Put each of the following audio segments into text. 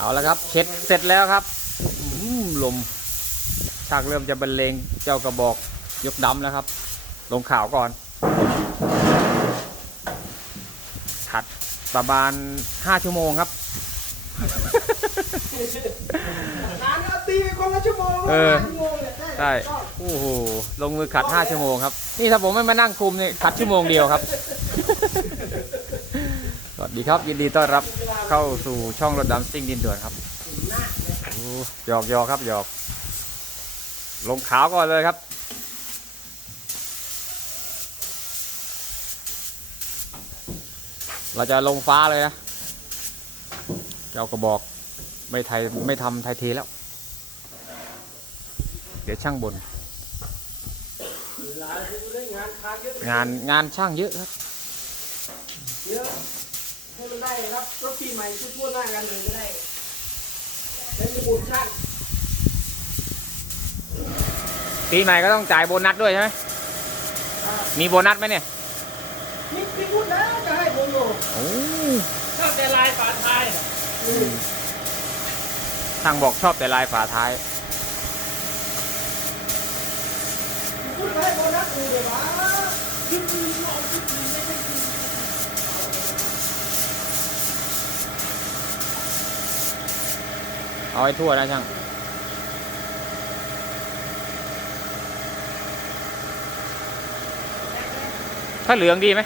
เอาแล้วครับ เช็ดเสร็จแล้วครับอื้อลมชักเริ่มจะบรรเลงเจ้ากระบอกยกดำแล้วครับ ลงข่าวก่อนขัดประมาณ5ชั่วโมงครับนานเอาตีคนละชั่วโมงเออชั่วโมงเนี่ยใช่โอ้โหลงมือขัด5ชั่วโมงครับ นี่ถ้าผมไม่มานั่งคุมนี่ขัดชั่วโมงเดียวครับ สดีครับยินดีต้อนรับเข้าสู่ช่องรถดำซิ่งดินด่วนครับโอ้หยอกหยอกครับหยอก ลงขาวก่อนเลยครับ เราจะลงฟ้าเลยนะเจ้ากระบอกไม่ไทยไม่ทำไทยเทแล้ว เดี๋ยวช่างบน งานงานช่างเยอะครับเยอะ ให้มันได้รับรถปีใหม่ทั่วๆหน้ากันเลยก็ได้เป็นสมุนช่างปีใหม่ก็ต้องจ่ายโบนัสด้วยใช่ไหมอ่ามีโบนัสไหมเนี่ยนี่พี่พูดแล้วจะให้ผมอยู่โอ้ชอบแต่ลายฝาท้ายอืมช่างบอกชอบแต่ลายฝาท้ายพี่พูดให้โบนัสกูเลยวะ เอาให้ทั่วนะช่างถ้าเหลืองดีไหม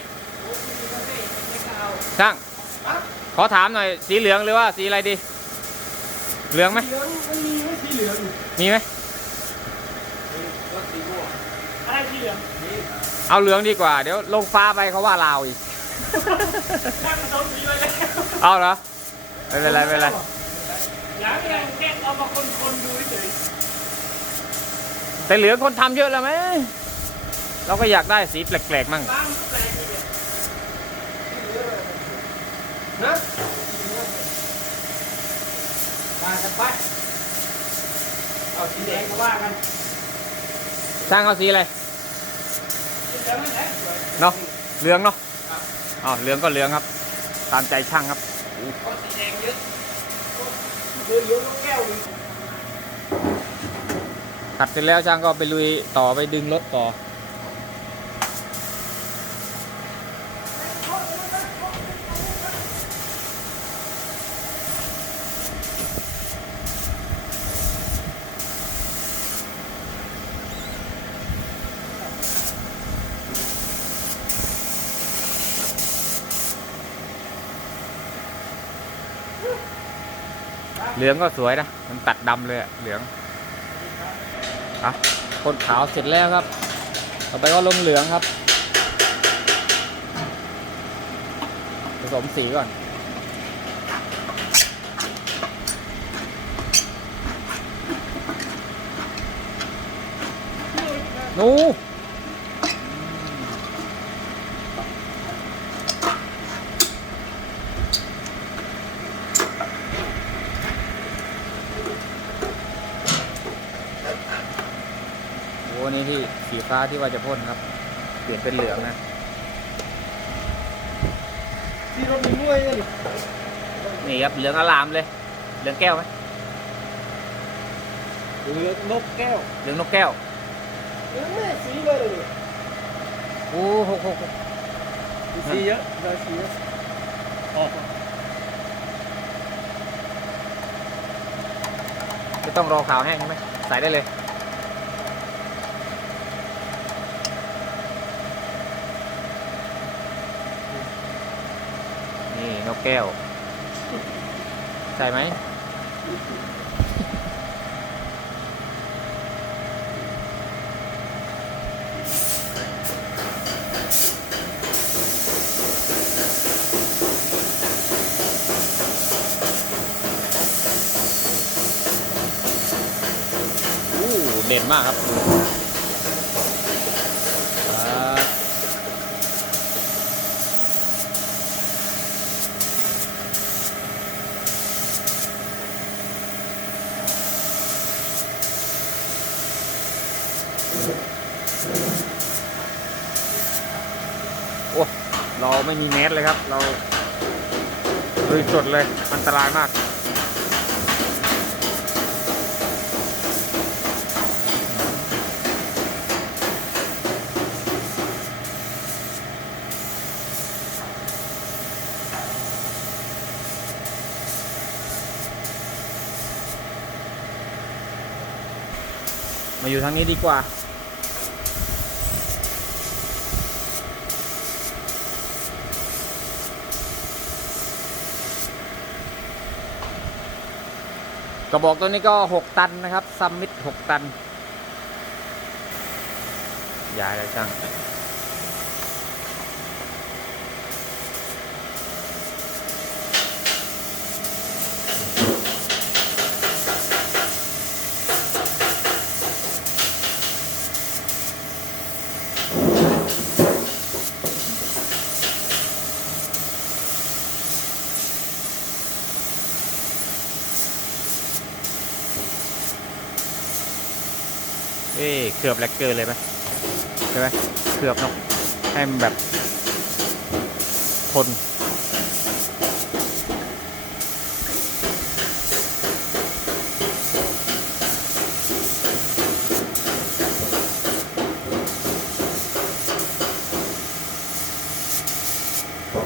ช่างขอถามหน่อยสีเหลืองหรือว่าสีอะไรดี เหลืองไหมเหลืองมันมีไหมสีเหลืองมีไหมอะไรสีเหลืองเอาเหลืองดีกว่า เดี๋ยวลงฟ้าไปเขาว่าลาวอีกช่างผสมสีไว้แล้วเอาเหรอไม่เป็นไรไม่เป็นไร อย่างนี้แค่เอามาคนๆดูเฉยแต่เหลืองคนทำเยอะแล้วไหม เราก็อยากได้สีแปลกๆมั่งบ้างแปลกดีนะมากันไปเอาสีแดงก็ว่ากันช่างเอาสีอะไรสีเหลืองนั่นแหละเนาะเหลืองเนาะอ๋อเหลืองก็เหลืองครับ ตามใจช่างครับเพราะสีแดงเยอะ ขัดเสร็จแล้วช่างก็ไปลุยต่อไปดึงรถต่อ ลืองก็สวยนะ มันตัดดำเลยเหลืองอะคนขาวเสร็จแล้วครับ ต่อไปก็ลงเหลืองครับ ผสมสีก่อน นู โอ้นี่ที่สี ฟ้าที่ว่าจะพ่นครับ เปลี่ยนเป็นเหลืองนะที่รถมีมวยเนี่ยนี่ครับเหลืองอลามเลย เหลืองแก้วไหมเหลืองนกแก้ว เหลืองนกแก้วเหลืองแม่สีเลยเลยโอ้หกหกหกสีเยอะได้สีเยอะออกไม่ต้องรอขาวแห้งใช่ไหมใส่ได้เลย กแก้ว ใช่ไหมอู้เด่นมากครับ โอ้เราไม่มีแมสเลยครับ เราลุยสดเลย อันตรายมากมาอยู่ทางนี้ดีกว่า ระบอกตัวนี้ก็ 6 ตันนะครับซัมมิต6ตัน ย้ายแล้วช่าง ลือบแลกเกินเลยไหมใช่ไหมเกือบเนาะให้มันแบบทน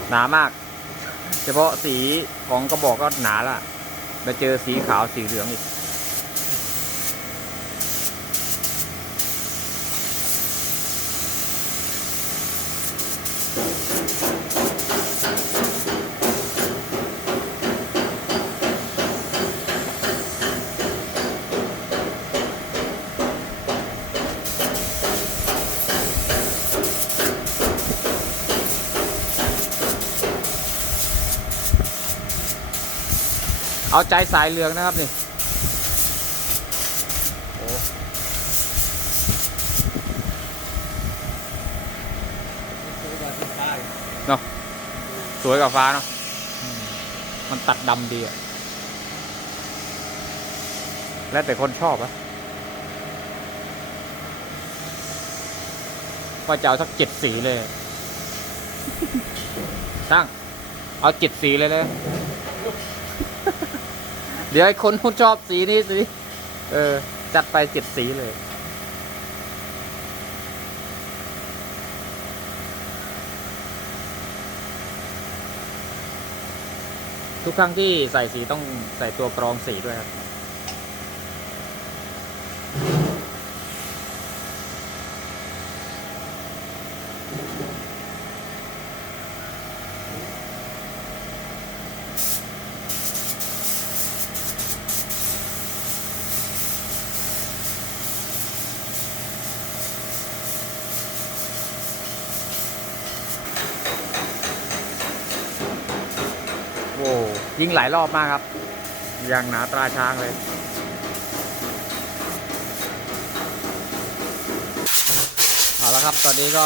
หนามาก เฉพาะสีของกระบอกก็หนาละไปเจอสีขาวสีเหลืองอีก เอาใจสายเหลืองนะครับนี่โอ้เนาะสวยกว่าฟ้าเนาะมันตัดดำดีอะแล้วแต่คนชอบอะว่าจะเอาสักเจ็ดสีเลยช่างเอาเจ็ดสีเลยเลย เดี๋ยวไอ้คนเขาชอบสีนี้สิเออ จัดไปเจ็ดสีเลย ทุกครั้งที่ใส่สีต้องใส่ตัวกรองสีด้วยครับ โอ้ ยิงหลายรอบมากครับ อย่างหนาตราช้างเลยเอาละครับ ตอนนี้ก็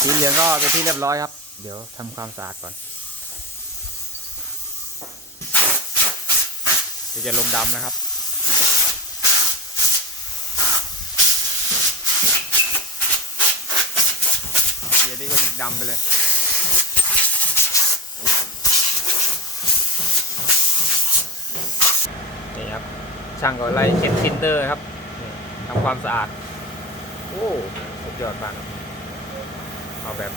สีเหลืองก็เป็นที่เรียบร้อยครับ เดี๋ยวทำความสะอาดก่อนเดี๋ยวจะลงดำนะครับเดี๋ยวนี้ก็ดำไปเลย นี่ครับ ช่างก็ไล่เช็ดซินเตอร์ครับนี่ทำความสะอาด โอ้สุดยอดมากครับเอาแบบ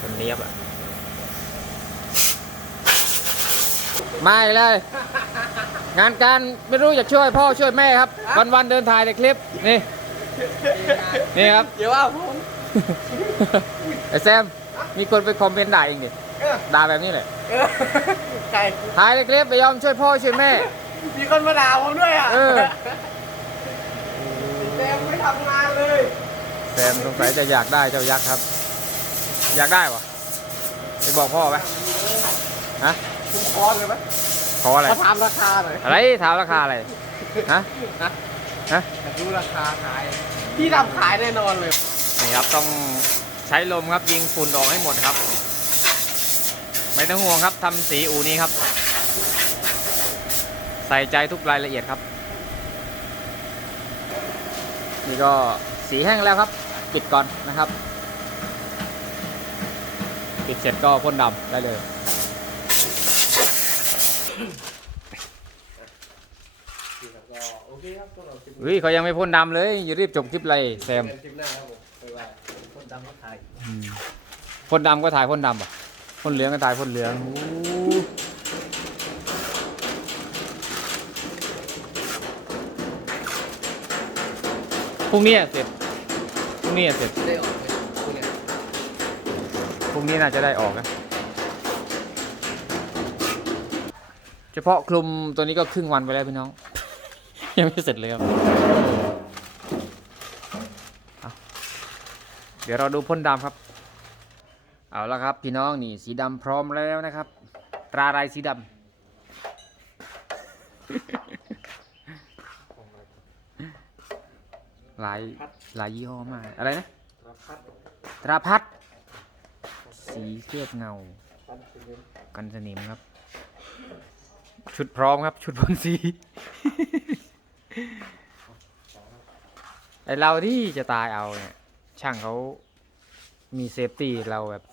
คนเนียบอะมาอีกเลย งานการไม่รู้จะช่วยพ่อช่วยแม่ครับ วันวันๆเดินถ่ายแต่คลิป นี่ นี่ครับ เดี๋ยวว่าผม ไอ้แซม มีคนไปคอมเมนต์ด่าเองดิ เออ ด่าแบบนี้เลยเออใครถ่ายแต่คลิปไปยอมช่วยพ่อช่วยแม่ มีคนมาด่าผมด้วยอะเออ แซมไม่ทำงานเลยแซมสงสัยจะอยากได้เจ้ายักษ์ครับ อยากได้ปะไปบอกพ่อไหมฮะผมคอเลยไหมขออะไรขอถามราคาหน่อยอะไรถามราคาอะไรฮะฮะ อยากรู้ราคาขาย พี่ทำขายแน่นอนเลย นี่ครับต้องใช้ลมครับยิงฝุ่นออกให้หมดครับ ไม่ต้องห่วงครับทำสีอูนี้ครับ ใส่ใจทุกรายละเอียดครับ นี่ก็สีแห้งแล้วครับ ปิดก่อนนะครับ ปิดเสร็จก็พ่นดำได้เลยก็โอเคครับพวกเราคลิปเฮ้ยเขายังไม่พ่นดำเลยอย่ารีบจบคลิปเลยแซมคลิปหน้าครับผมไปว่าคนดำก็ถ่ายอืมพ่นดำก็ถ่ายพ่นดำอะ พ่นเหลืองก็ถ่ายพ่นเหลืองโอ้รุ่งนี้อะเสร็จพรุ่งนี้อะเสร็จได้ออกเลยพวกเนี้ยพรุ่งนี้น่าจะได้ออกนะเฉพาะคลุมตัวนี้ก็ครึ่งวันไปแล้วพี่น้อง ยังไม่เสร็จเลยครับเอาเดี๋ยวเราดูพ่นดำครับ เอาละครับพี่น้องนี่สีดำพร้อมแล้วนะครับ ตราลายสีดำหลายหลายยี่ห้อมากอะไรนะตราพัดสีเคลือบเงา กันสนิมครับ ชุดพร้อมครับ ชุดพ่นสีไอเราที่จะตายเอาเนี่ย ช่างเขามีเซฟตี้เราแบบ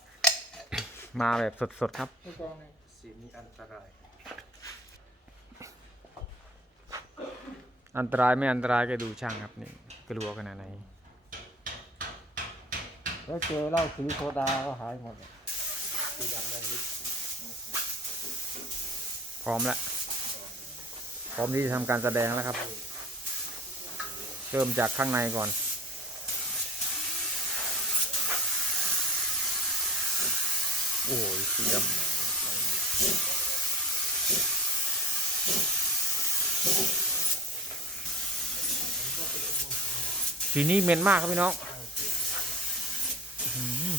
มาแบบสดๆครับไม่ต้องเลยสีนี้อันตรายอันตรายไม่อันตรายก็ดูช่างครับนี่กลัวขนาดไหนแล้วเจอเหล้าสีโซดาก็หายหมดสีดำแดงลิพร้อมแล้วพร้อมที่จะทำการแสดงแล้วครับ เริ่มจากข้างในก่อน โอ้ยสีดำสีนี้เหม็นมากครับพี่น้องอื้อหือ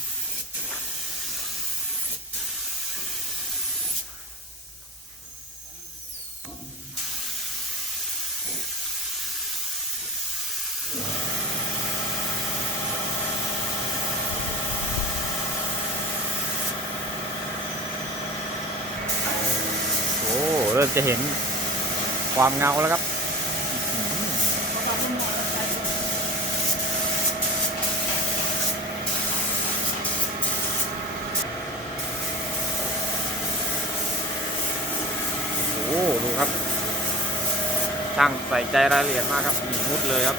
โอ้เริ่มจะเห็นความเงาแล้วครับอื้อหือโอ้ดูครับ ช่างใส่ใจรายละเอียดมากครับนี่มุดเลยครับ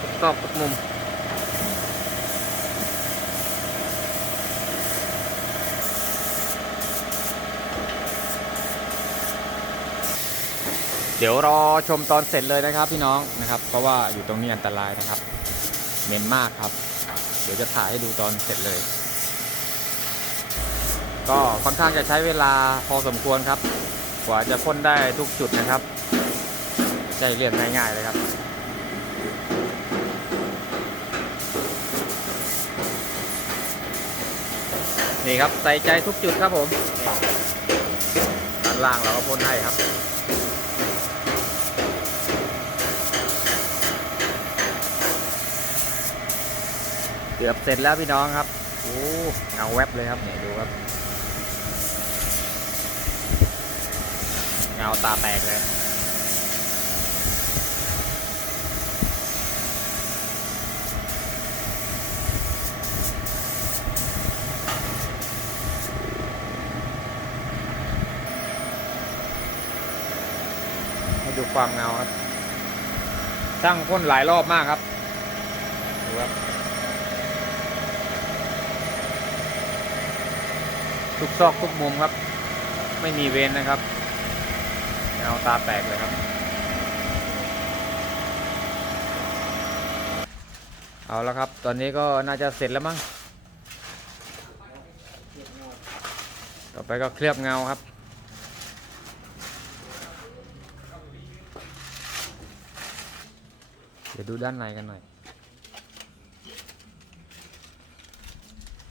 ทุกซอกทุกมุม ดี๋ยวรอชมตอนเสร็จเลยนะครับพี่น้องนะครับ เพราะว่าอยู่ตรงนี้อันตรายนะครับเหม็นมากครับ เดี๋ยวจะถ่ายให้ดูตอนเสร็จเลย ก็ค่อนข้างจะใช้เวลาพอสมควรครับ กว่าจะพ่นได้ทุกจุดนะครับใจเรียนง่ายๆเลยครับนี่ครับใส่ใจทุกจุดครับผมด้านล่างเราก็พ่นให้ครับ กือบเสร็จแล้วพี่น้องครับโอ้เงาแวบเลยครับเนี่ยดูครับเงาตาแตกเลยดูความเงาครับช่างพ่นหลายรอบมากครับ ดูครับ ทุกซอกทุกมุมครับ ไม่มีเว้นนะครับเงาตาแตกเลยครับ เอาแล้วครับ ตอนนี้ก็น่าจะเสร็จแล้วมั้ง ต่อไปก็เคลือบเงาครับเดี๋ยวดูด้านในกันหน่อย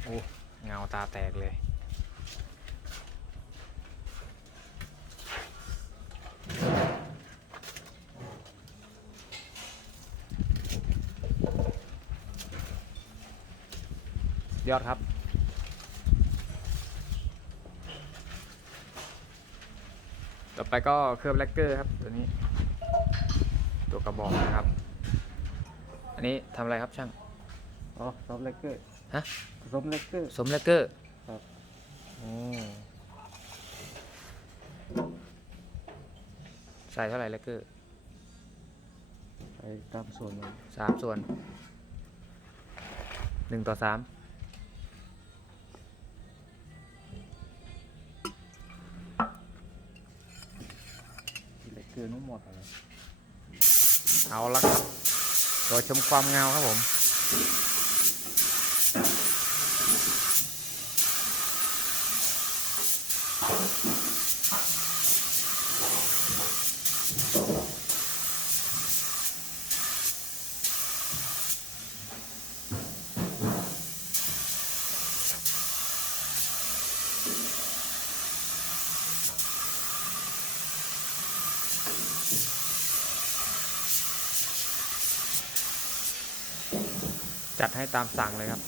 โอ้ เงาตาแตกเลย ยอดครับ ต่อไปก็เคลือบแลกเกอร์ครับตัวนี้ ตัวกระบอกนะครับ อันนี้ทำอะไรครับช่าง อ๋อซอมเลกเกอร์ฮะ ซอมเลกเกอร์ สมแลกเกอร์ครับ โอ้ใส่เท่าไหร่แลกเกอร์ไปตามส่วนมันสามส่วนหนึ่งต่อสาม ดือนุ่มหมดเลยเอาละครับโดยชมความเงาครับผม จัดให้ตามสั่งเลยครับ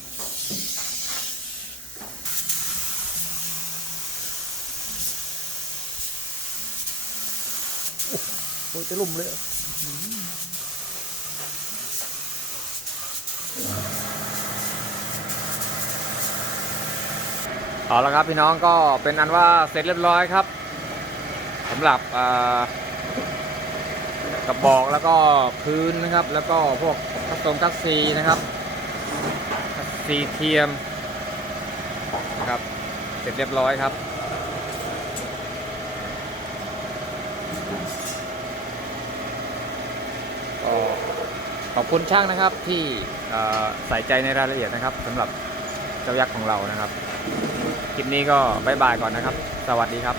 โอ้ยจะลุ่มเลยเอาละครับพี่น้องก็เป็นอันว่าเสร็จเรียบร้อยครับสำหรับกระบอกแล้วก็พื้นนะครับ แล้วก็พวกคัสตรงคัสซีนะครับ สีเทียมนะครับ เสร็จเรียบร้อยครับ ขอบคุณช่างนะครับที่ใส่ใจในรายละเอียดนะครับสำหรับเจ้ายักษ์ของเรานะครับ คลิปนี้ก็บายบายก่อนนะครับ สวัสดีครับ